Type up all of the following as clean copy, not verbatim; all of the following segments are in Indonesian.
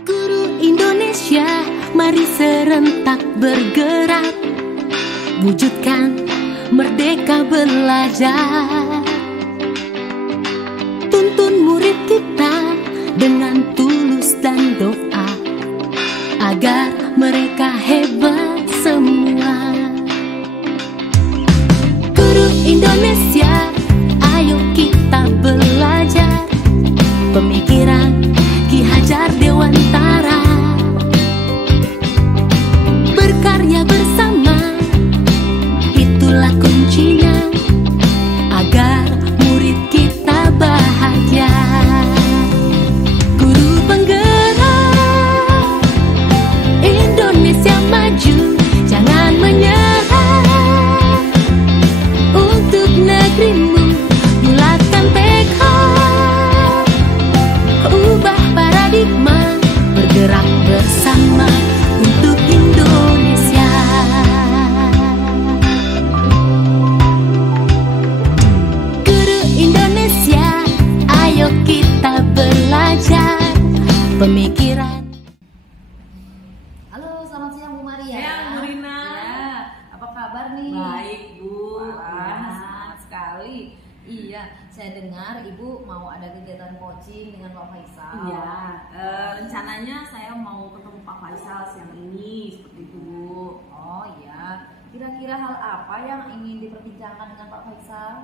Guru Indonesia, mari serentak bergerak, wujudkan merdeka belajar. Tuntun murid kita dengan tulus dan doa, agar mereka hebat semua. Guru Indonesia, ayo kita belajar pemikiran Ki Hajar Dewantara. Berkarya bersama, itulah kuncinya, agar murid kita bahagia. Guru penggerak Indonesia maju, jangan menyerah. Untuk negerimu, bulatkan tekad, ubah paradigma, bergerak bersama untuk Indonesia. Guru Indonesia, ayo kita belajar pemikiran. Halo, selamat siang Bu Maria. Ya, Bu Rina. Ya, apa kabar nih? Baik, Bu. Wah, semangat sekali. Iya, saya dengar Ibu mau ada kegiatan coaching dengan Pak Faisal. Iya, rencananya saya mau ketemu Pak Faisal siang ini, seperti itu, Bu. Oh iya, kira-kira hal apa yang ingin diperbincangkan dengan Pak Faisal?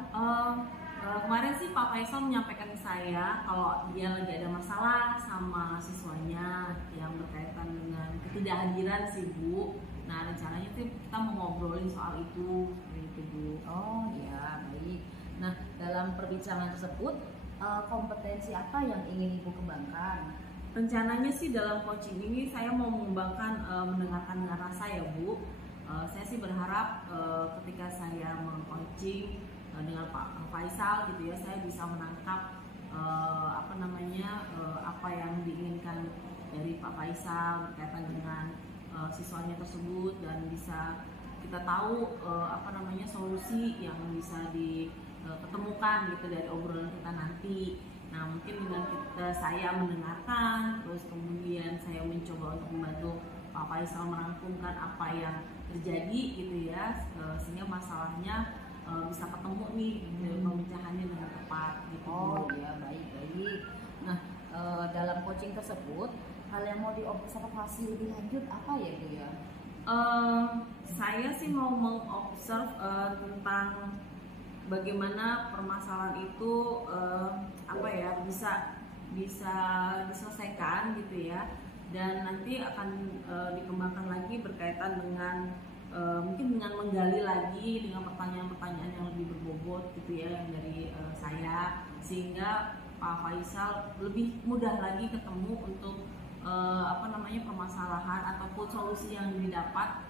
Kemarin sih Pak Faisal menyampaikan ke saya kalau dia lagi ada masalah sama siswanya yang berkaitan dengan ketidakhadiran sih, Bu. Nah, rencananya sih kita mau ngobrolin soal itu, seperti itu, Bu. Oh iya, baik. Nah, dalam perbincangan tersebut, kompetensi apa yang ingin Ibu kembangkan? Rencananya sih dalam coaching ini saya mau mengembangkan mendengarkan dengan rasa ya, Bu. Saya sih berharap ketika saya meng-coaching dengan Pak Faisal gitu ya, saya bisa menangkap apa yang diinginkan dari Pak Faisal berkaitan dengan siswanya tersebut, dan bisa kita tahu solusi yang bisa diketemukan gitu dari obrolan kita nanti. Nah, mungkin dengan saya mendengarkan, terus kemudian saya mencoba untuk membantu Pak Faisal merangkumkan apa yang terjadi gitu ya, sehingga masalahnya bisa ketemu nih pemecahannya dengan tepat gitu. Oh iya, baik-baik. Nah, dalam coaching tersebut, hal yang mau diobservasi lebih lanjut apa ya Bu ya? Saya sih mau mengobserv tentang bagaimana permasalahan itu bisa diselesaikan gitu ya, dan nanti akan dikembangkan lagi berkaitan dengan mungkin dengan menggali lagi dengan pertanyaan-pertanyaan yang lebih berbobot gitu ya, yang dari saya, sehingga Pak Faisal lebih mudah lagi ketemu untuk permasalahan ataupun solusi yang didapat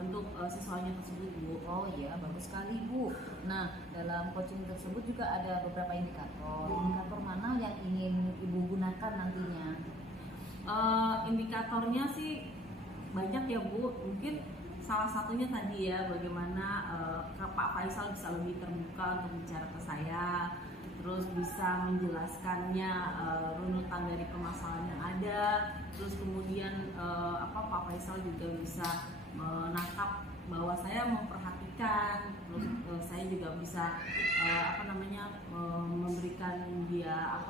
untuk siswanya tersebut, Bu. Oh iya, bagus sekali Bu. Nah, dalam coaching tersebut juga ada beberapa indikator. Indikator mana yang ingin Ibu gunakan nantinya? Indikatornya sih banyak ya, Bu. Mungkin salah satunya tadi ya, bagaimana Pak Faisal bisa lebih terbuka untuk bicara ke saya, terus bisa menjelaskannya runutan dari permasalahan yang ada, terus kemudian Pak Faisal juga bisa menangkap bahwa saya memperhatikan, terus saya juga bisa memberikan dia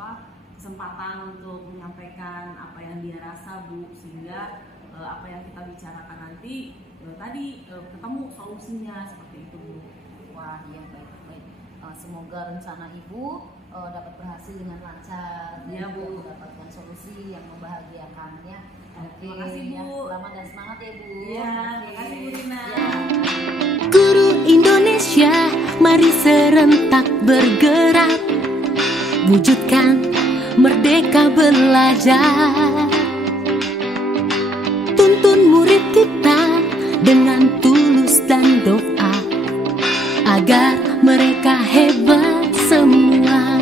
kesempatan untuk menyampaikan apa yang dia rasa, Bu, sehingga apa yang kita bicarakan nanti tadi ketemu solusinya, seperti itu, Bu. Wah, iya, baik-baik. Semoga rencana Ibu dapat berhasil dengan lancar. Iya, Bu. Mendapatkan solusi yang membahagiakannya. Oke, Terima kasih, Bu. ya, selamat dan semangat ya Bu. Iya, terima kasih, Bu Rina. Ya. Guru Indonesia, mari serentak bergerak, wujudkan merdeka belajar. Tuntun murid kita dengan tulus dan doa, agar mereka hebat semua.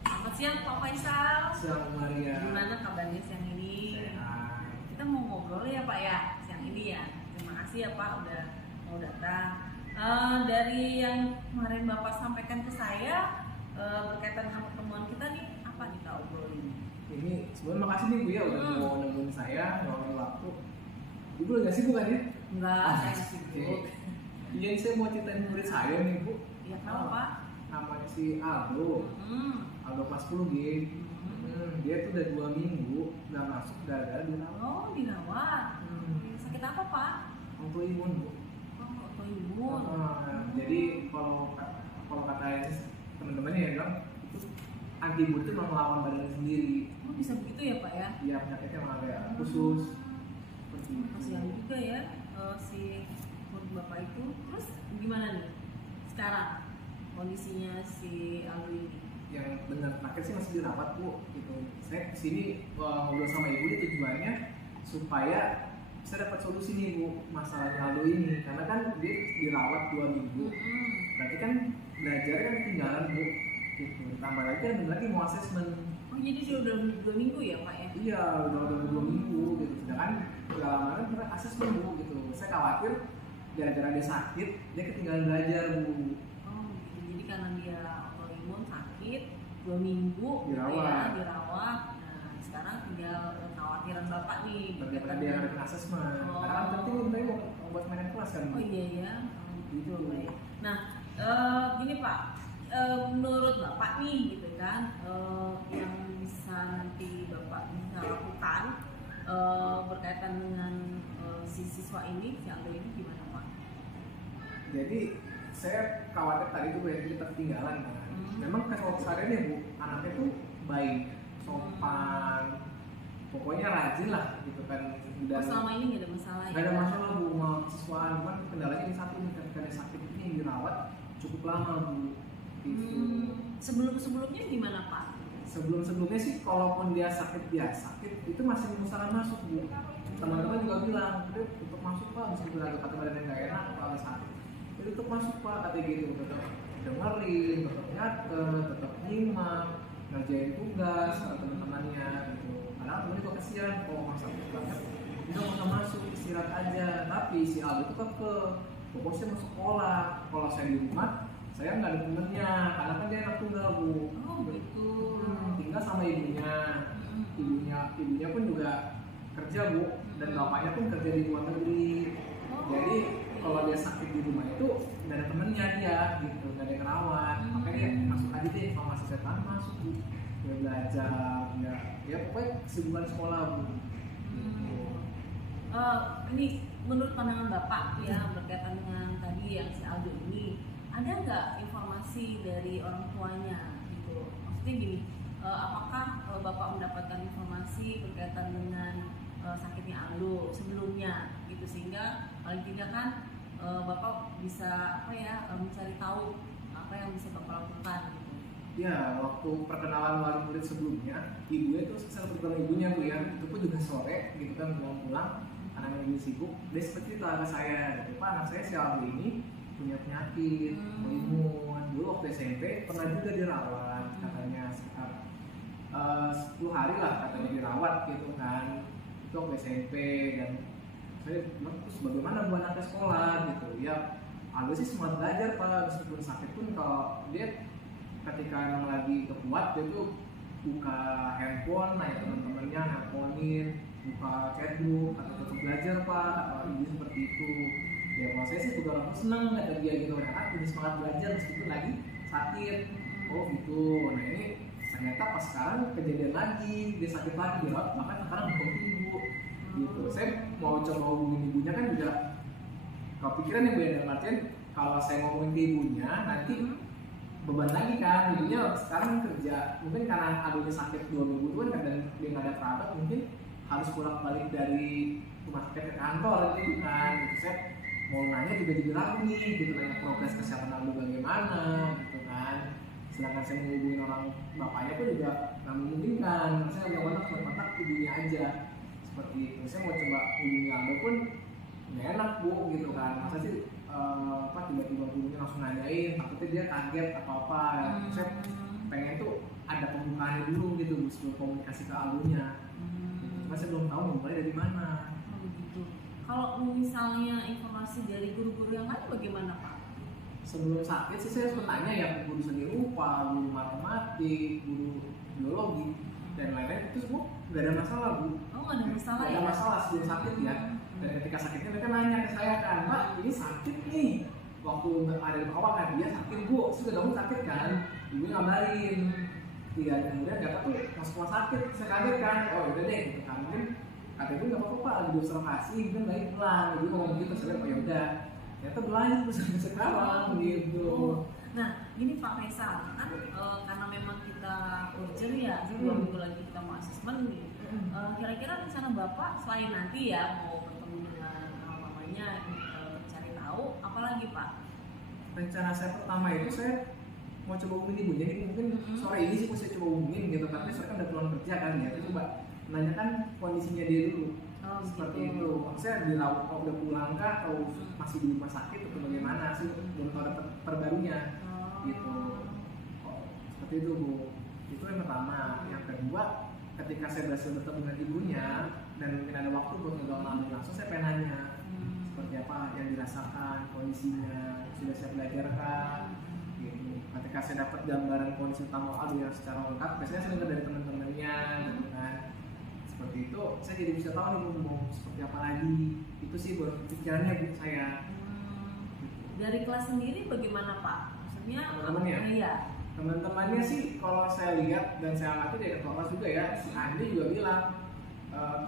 Selamat siang Pak Faisal. Siang Maria. Gimana kabarnya siang ini? Sehat. Kita mau ngobrol ya Pak ya siang ini ya. Terima kasih ya Pak udah mau datang. Dari yang kemarin Bapak sampaikan ke saya berkaitan dengan pertemuan kita nih, apa kita obrolin? Ini sebelum makasih nih Bu ya udah mau nemenin saya ngomongin waktu. Ibu lagi sibuk kan ya? Enggak, saya Oke. sibuk. Iya, ini saya mau ceritain murid saya nih Bu. Ya kenapa? Namanya si Aldo. Aldo kelas 10 gitu. Dia tuh udah 2 minggu nggak masuk gara-gara dirawat. Oh, dirawat. Sakit apa, Pak? Autoimun Bu. Oh, autoimun. Jadi kalau kata teman-temannya ya bilang itu antibody itu memang melawan badan sendiri. Oh, bisa begitu ya, Pak ya? Iya, penyakitnya memang agak khusus seperti itu. Kasihan juga ya si murid Bapak itu. Terus gimana nih sekarang kondisinya si Aldo ini? Yang benar terakhir sih masih dirawat Bu gitu. Saya kesini ngobrol sama ibu ini tujuannya supaya bisa dapat solusi nih Bu masalahnya Aldo ini, karena kan dia dirawat 2 minggu. Berarti kan belajar kan ketinggalan Bu gitu. Tambah lagi kan bentar lagi mau asesmen. Oh, jadi dia udah 2 minggu ya, Pak ya? Iya, udah 2 minggu gitu. Sedangkan udah lama kan kita asesmen Bu gitu. Saya khawatir gara-gara dia sakit dia ketinggalan belajar Bu. Oh, gitu. Jadi karena dia autoimun sakit 2 minggu Dirawat. ya, dirawat. Nah, sekarang tinggal kekhawatiran Bapak nih Bagaimana dia ada asesmen. Oh. Karena kan penting dia mau buat mainan kelas kan Bu. Oh iya ya. Gitu. Baik. Nah, gini Pak, menurut Bapak nih gitu kan, yang bisa nanti Bapak bisa lakukan berkaitan dengan si siswa ini, si Aldo ini gimana Pak? Jadi saya khawatir tadi itu banyak kita ketinggalan kan. Memang kesehariannya Bu, anaknya tuh baik, sopan, pokoknya rajin lah gitu kan. Oh, selama ini nggak ada masalah ya? Gak ada masalah Bu, mau siswaan, cuman kendalanya ini satu nih, ketika dia sakit ini dirawat cukup lama Bu. Gitu. Sebelumnya gimana Pak? Sebelumnya sih kalaupun dia sakit itu masih usaha masuk Bu. Teman-teman juga bilang udah untuk masuk Pak, meskipun agak kata badannya nggak enak atau agak sakit itu untuk masuk Pak, katanya gitu. Tetap dengerin, tetap nyatet, tetap nyimak, ngerjain tugas sama teman-temannya gitu. Karena temennya juga kasihan kalau orang sakit banget udah nggak usah masuk, istirahat aja. Tapi si Aldo itu pokoknya mau sekolah. Kalau saya di rumah saya nggak ada temennya karena kan dia anak tunggal Bu. Oh gitu. Tinggal sama ibunya. Ibunya pun juga kerja Bu, dan bapaknya pun kerja di luar negeri. Jadi kalau dia sakit di rumah itu nggak ada temennya dia gitu, nggak ada yang kerawat. Makanya dia masuk aja deh, informasi setan masuk Bu. Dia belajar, ya pokoknya kesibukan sekolah Bu. Gitu. Ini menurut pandangan Bapak ya berkaitan dengan tadi yang si Aldo ini, ada nggak informasi dari orang tuanya gitu? Maksudnya gini, apakah Bapak mendapatkan informasi berkaitan dengan sakitnya Aldo sebelumnya gitu, sehingga paling tidak kan Bapak bisa mencari tahu apa yang bisa Bapak lakukan gitu. Ya, waktu perkenalan wali murid sebelumnya, ibunya tuh saya bertemu ibunya Bu ya, itu pun juga sore gitu kan pulang karena ibu sibuk, dia seperti cerita ke saya gitu, Pak anak saya si Aldo ini punya penyakit autoimun. Dulu waktu SMP pernah juga dirawat, katanya sekitar 10 hari lah katanya dirawat gitu kan. Itu waktu SMP, dan saya bilang terus bagaimana buat anak sekolah gitu. Ya Aldo sih semangat belajar Pak, meskipun sakit pun kalau dia ketika emang lagi kekuat dia tuh buka handphone, nanya teman-temannya, handphonein, buka chatbook, atau tetap belajar Pak, atau ibu seperti itu. Ya kalau saya sih juga orang seneng kata dia gitu, karena punya semangat belajar meskipun lagi sakit. Oh gitu. Nah ini ternyata pas sekarang kejadian lagi, dia sakit lagi dirawat, bahkan sekarang belum ibu gitu. Saya mau coba hubungin ibunya kan juga kepikiran ya Bu ya, dalam artian kalau saya ngomongin ke ibunya nanti beban lagi kan, ibunya sekarang kerja, mungkin karena adanya sakit 2 minggu itu kan, dan dia nggak ada kerabat, mungkin harus pulang balik dari rumah sakit ke kantor gitu kan. Gitu. Saya mau nanya juga jadi ragu nih gitu, nanya progres kesehatan Aldo bagaimana gitu kan. Sedangkan saya menghubungi orang bapaknya pun juga nggak memungkinkan, saya nggak kontak ibunya aja seperti itu. Saya mau coba hubungi Aldo pun nggak enak Bu gitu kan, masa sih tiba-tiba gurunya langsung nanyain, takutnya dia kaget apa-apa ya. Saya pengen tuh ada pembukaannya dulu gitu sebelum komunikasi ke Aldonya. Cuma saya belum tahu mulai dari mana. Oh begitu. Kalau misalnya informasi dari guru-guru yang lain bagaimana Pak? Sebelum sakit sih saya sempat tanya ya ke guru seni rupa, guru matematik, guru biologi, dan lain-lain itu semua nggak ada masalah Bu. Oh, nggak ada masalah Nggak ya? ada masalah sebelum sakit ya. Dan ketika sakitnya mereka nanya ke saya kan, Pak ini sakit nih. Waktu ada di awal kan dia sakit Bu, sudah kamu sakit kan? Ibu ngabarin. Iya, kemudian kata tuh masuk rumah sakit, saya kaget kan, oh udah deh gitu kan, mungkin kata ibu nggak apa-apa Pak, lagi diobservasi, kemudian baik pulang, ibu ngomong gitu, saya bilang oh ya udah, ternyata berlanjut terus sampai sekarang gitu. Nah, ini Pak Faisal kan karena memang kita urgent ya, 2 minggu lagi kita mau asesmen nih. Kira-kira rencana Bapak selain nanti ya mau bertemu dengan mamanya, cari tahu, apalagi Pak? Rencana saya pertama itu saya mau coba hubungin ibunya, jadi mungkin sore ini sih saya coba hubungin gitu, tapi sore kan udah pulang kerja kan ya, saya coba menanyakan kondisinya dia dulu. Seperti itu, maksudnya dirawat kalau udah pulang kah atau masih di rumah sakit atau bagaimana sih, belum tahu ada terbarunya gitu. Seperti itu Bu, itu yang pertama. Yang kedua, ketika saya berhasil bertemu dengan ibunya dan mungkin ada waktu buat ngobrol langsung, saya pengen nanya seperti apa yang dirasakan, kondisinya sudah saya belajarkan gitu. Ketika saya dapat gambaran kondisi utama Aldo yang secara lengkap, biasanya saya dengar dari teman-temannya gitu kan. Seperti itu, saya jadi bisa tahu nih mau seperti apa lagi. Itu sih buat pikirannya Bu saya. Dari kelas sendiri bagaimana Pak? Maksudnya Teman-temannya? Iya. Teman-temannya sih kalau saya lihat dan saya amati dari ketua kelas juga ya, si Andi juga bilang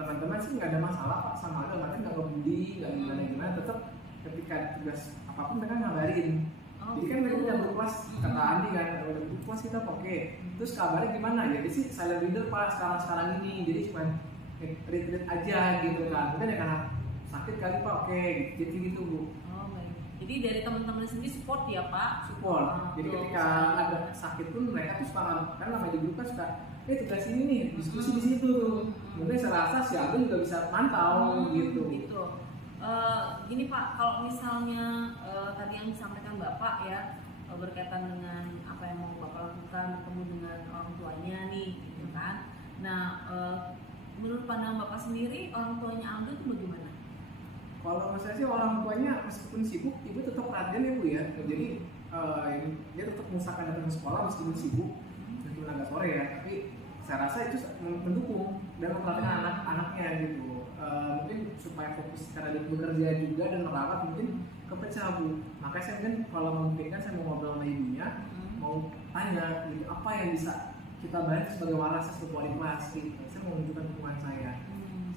teman-teman sih nggak ada masalah Pak sama Aldo, mereka nggak ngebully, nggak gimana-gimana, tetap ketika tugas apapun mereka ngabarin. Jadi kan mereka udah berkelas, kata Andi kan, udah berkelas kita oke. Terus kabarnya gimana? Jadi sih silent reader Pak sekarang ini, jadi cuma read aja gitu kan. Mungkin ya karena sakit kali Pak, oke, jadi gitu Bu. Oh, baik. Jadi dari teman-teman sendiri support ya Pak? Support. Jadi ketika ada sakit pun mereka tuh suka, kan namanya di grup kan suka, tugas ini nih, diskusi di situ. Mungkin saya rasa si Aldo juga bisa mantau gitu. Gitu. Gini Pak, kalau misalnya tadi yang disampaikan Bapak ya berkaitan dengan apa yang mau Bapak lakukan, bertemu dengan orang tuanya nih, gitu kan. Nah, menurut pandangan Bapak sendiri, orang tuanya Aldo itu bagaimana? Kalau saya sih orang tuanya meskipun sibuk, ibu tetap perhatian ya Bu ya. Jadi dia tetap mengusahakan datang ke sekolah meskipun sibuk, meskipun agak sore ya. Tapi saya rasa itu mendukung dan memperhatikan anak-anaknya gitu. Mungkin supaya fokus karena dia bekerja juga dan merawat mungkin kepecah Bu. Makanya saya mungkin kalau memungkinkan saya mau ngobrol sama ibunya, mau tanya gitu apa yang bisa kita bantu sebagai waras ketua di kelas gitu. Saya mau menunjukkan dukungan saya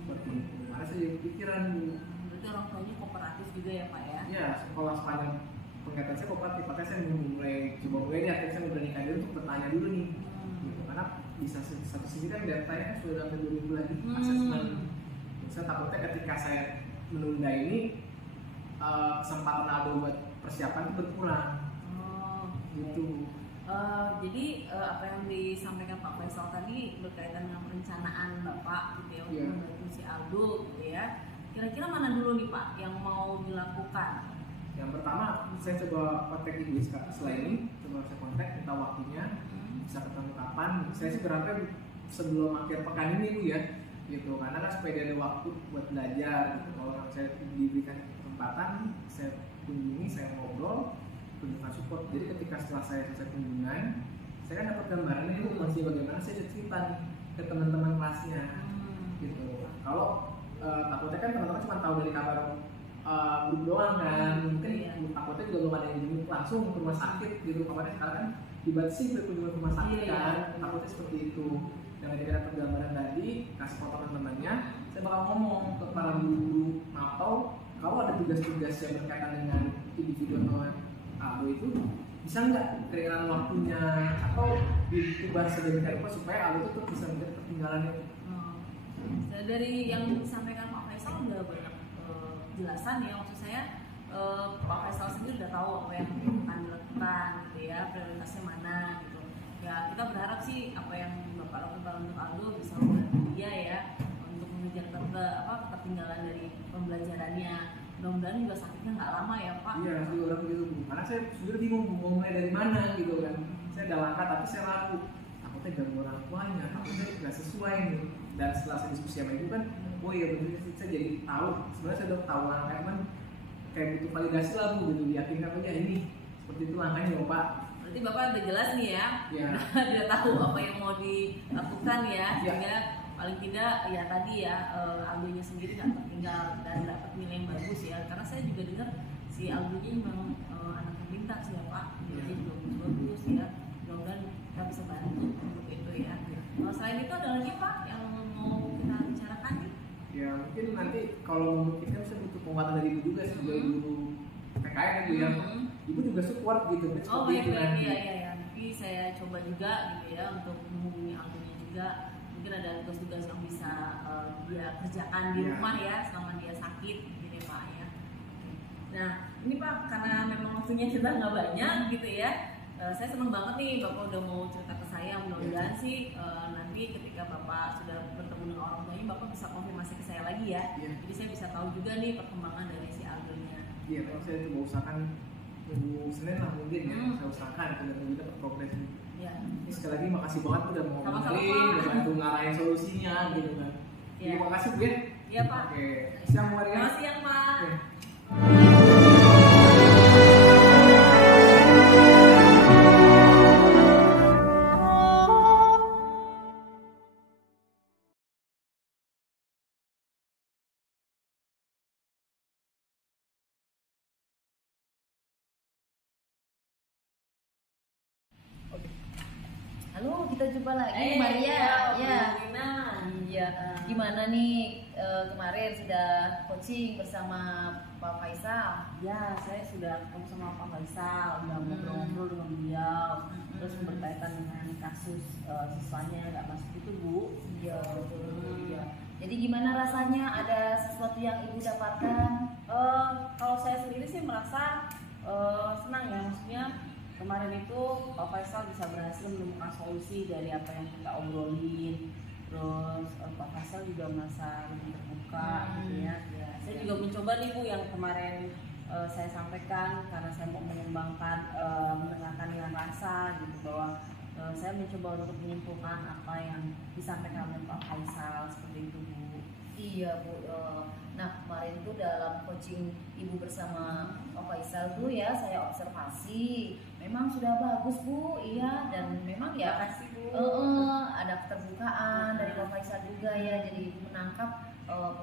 seperti itu. Karena saya jadi pikiran Bu. Berarti orang tuanya kooperatif juga ya Pak ya? Ya, sekolah sepanjang penglihatan saya kooperatif. Makanya saya mulai deh, akhirnya saya memberanikan diri untuk bertanya dulu nih. Gitu. Karena bisa satu sisi kan datanya kan sudah sampai 2 minggu lagi asesmen. Saya takutnya ketika saya menunda ini kesempatan Aldo buat persiapan itu berkurang. Gitu. Jadi apa yang disampaikan Pak Faisal tadi berkaitan dengan perencanaan Bapak gitu ya untuk membantu si Aldo gitu ya. Kira-kira mana dulu nih Pak yang mau dilakukan? Yang pertama saya coba kontak ibu setelah ini, coba saya kontak minta waktunya, bisa ketemu kapan. Saya sih berharap sebelum akhir pekan ini Bu ya. Gitu, karena kan supaya dia ada waktu buat belajar gitu. Kalau saya diberikan kesempatan, saya kunjungi, saya ngobrol, tunjukkan support. Jadi ketika setelah saya selesai kunjungan, saya kan dapat gambaran ini kondisi bagaimana, saya cerita nih ke teman-teman kelasnya gitu. Kalau takutnya kan teman-teman cuma tahu dari kabar grup doang kan, mungkin takutnya juga belum ada yang jemput langsung ke rumah sakit gitu. Kabarnya sekarang kan dibatasi berkunjungan ke rumah sakit kan, takutnya seperti itu. Yang ketika dapat gambaran tadi, kasih foto teman-temannya, saya bakal ngomong ke para guru atau kalau ada tugas-tugas yang berkaitan dengan individu atau itu bisa nggak keringanan waktunya atau diubah sedemikian rupa supaya Aldo itu tetap bisa menjadi ketinggalan itu. Dari yang disampaikan Pak Faisal udah banyak jelasan ya, maksud saya Pak Faisal sendiri udah tahu apa yang akan dilakukan gitu ya, prioritasnya mana gitu. Ya kita berharap sih apa yang Bapak lakukan untuk Aldo bisa membantu dia ya untuk mengejar ketertinggalan dari pembelajarannya. Mudah-mudahan juga sakitnya nggak lama ya Pak. Iya, saya orang begitu Bu. Karena saya sudah bingung mau mulai dari mana gitu kan. Saya ada langkah tapi saya ragu. Takutnya ganggu orang tuanya, takutnya nggak sesuai nih. Dan setelah saya diskusi sama ibu kan, oh iya benar saya jadi tahu. Sebenarnya saya udah tahu langkah, cuman kayak butuh validasi lah Bu, gitu diyakinkan aja ini seperti itu langkahnya ya Pak. Berarti Bapak udah jelas nih ya, Ya. udah tahu apa yang mau dilakukan ya, sehingga paling tidak ya tadi ya Aldonya sendiri nggak tertinggal dan dapat nilai yang bagus ya. Karena saya juga dengar si Aldonya memang anak yang pintar sih ya Pak, jadi juga bagus ya. Mudah-mudahan kita bisa bantu untuk itu ya. Selain itu ada lagi Pak yang mau kita bicarakan nih? Ya mungkin nanti kalau memungkinkan saya butuh penguatan dari ibu juga sebagai guru PKN ya Bu ya. Ibu juga support gitu. Oh baik-baik ya. Nanti saya coba juga gitu ya untuk menghubungi Aldonya juga. Mungkin ada tugas-tugas yang bisa dia kerjakan di rumah ya selama dia sakit gitu ya Pak ya. Nah ini Pak, karena memang waktunya kita nggak banyak gitu ya, saya senang banget nih Bapak udah mau cerita ke saya. Mudah-mudahan sih nanti ketika Bapak sudah bertemu dengan orang tuanya, Bapak bisa konfirmasi ke saya lagi ya. Jadi saya bisa tahu juga nih perkembangan dari si Aldonya. Iya, kalau saya coba usahakan minggu Senin lah mungkin ya, saya usahakan itu dan kita progres. Ya. Sekali lagi makasih banget udah mau Sama-sama, dengerin, Pak. udah bantu ngarahin solusinya gitu kan. Ya. Terima kasih Bu ya. Iya Pak. Oke, siang Bu Maria. Selamat siang Pak. Oke. Halo, kita jumpa lagi Maria. Ya. Iya. Gimana nih kemarin sudah coaching bersama Pak Faisal? Ya, saya sudah ketemu sama Pak Faisal, udah ngobrol-ngobrol dengan beliau, terus berkaitan dengan kasus siswanya nggak masuk itu Bu. Iya, betul. Iya. Jadi gimana rasanya? Ada sesuatu yang ibu dapatkan? Kalau saya sendiri sih merasa senang ya, maksudnya kemarin itu Pak Faisal bisa berhasil menemukan solusi dari apa yang kita obrolin. Terus Pak Faisal juga merasa lebih terbuka gitu ya. Saya juga mencoba nih Bu yang kemarin saya sampaikan, karena saya mau mengembangkan mendengarkan dengan rasa gitu, bahwa saya mencoba untuk menyimpulkan apa yang disampaikan oleh Pak Faisal seperti itu Bu. Iya Bu. Nah kemarin tuh dalam coaching ibu bersama Pak Faisal tuh ya saya observasi memang sudah bagus Bu. Iya, dan memang ya Makasih Bu. ada keterbukaan dari Pak Faisal juga ya. Jadi ibu menangkap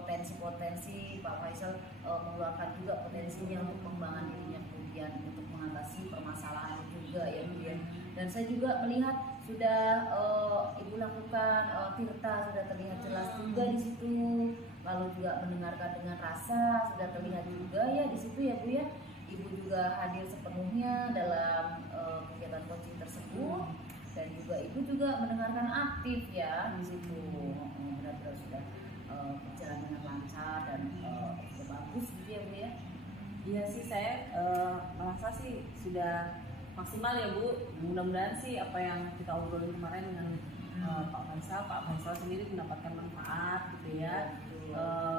potensi-potensi Pak Faisal, mengeluarkan juga potensinya untuk pengembangan dirinya kemudian untuk mengatasi permasalahan juga ya Bu ya. Dan saya juga melihat sudah ibu lakukan tirta sudah terlihat jelas juga di situ, lalu juga mendengarkan dengan rasa sudah terlihat juga ya di situ ya Bu ya. Ibu juga hadir sepenuhnya dalam kegiatan coaching tersebut, dan juga ibu juga mendengarkan aktif ya di situ. Benar-benar sudah berjalan dengan lancar dan sudah bagus gitu ya Bu ya. Iya sih, saya merasa sih sudah maksimal ya Bu. Mudah-mudahan sih apa yang kita obrolin kemarin dengan Pak Faisal sendiri mendapatkan manfaat gitu ya.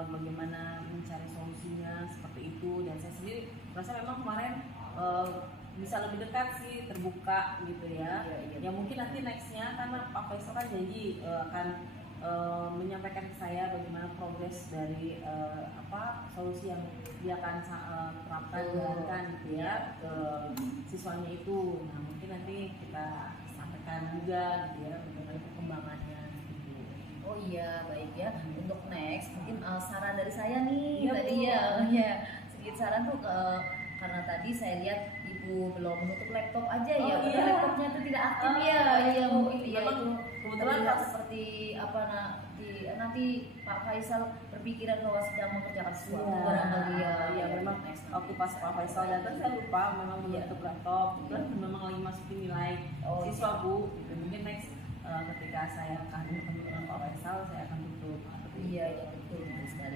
Bagaimana mencari solusinya seperti itu, dan saya sendiri merasa memang kemarin bisa lebih dekat sih, terbuka gitu ya. Ya mungkin nanti nextnya, karena Pak Faisal kan janji akan menyampaikan ke saya bagaimana progres dari solusi yang dia akan terapkan jalankan gitu ya ke siswanya itu. Nah mungkin nanti kita sampaikan juga gitu ya bagaimana perkembangannya gitu. Oh iya, baik ya. Untuk next mungkin saran dari saya nih Iya, tadi Bu. ya sedikit saran tuh karena tadi saya lihat ibu belum menutup laptop aja ya. Oh, iya. Laptopnya itu tidak aktif ya. Iya mungkin ya Memang itu kebetulan terlihat pas- seperti apa nanti Pak Faisal berpikiran bahwa sedang mengerjakan sesuatu barangkali ya. Ya memang next waktu pas Pak Faisal datang saya lupa memang menutup laptop, kan memang lagi masukin nilai siswa Bu. Gitu. Mungkin next ketika saya akan bertemu dengan Pak Faisal, saya akan tutup. Iya ya betul,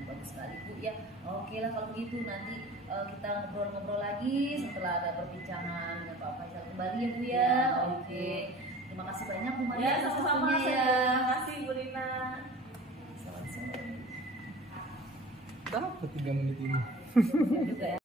bagus sekali Bu ya. Oke lah kalau begitu nanti kita ngobrol-ngobrol lagi setelah ada perbincangan dengan Pak Faisal kembali ya Bu ya. Ya, Oke. Terima kasih banyak Bu Maria Ya atas sama-sama, waktunya ya. terima kasih Bu Rina. Selamat sore. Dapat 3 menit ini. Juga ya.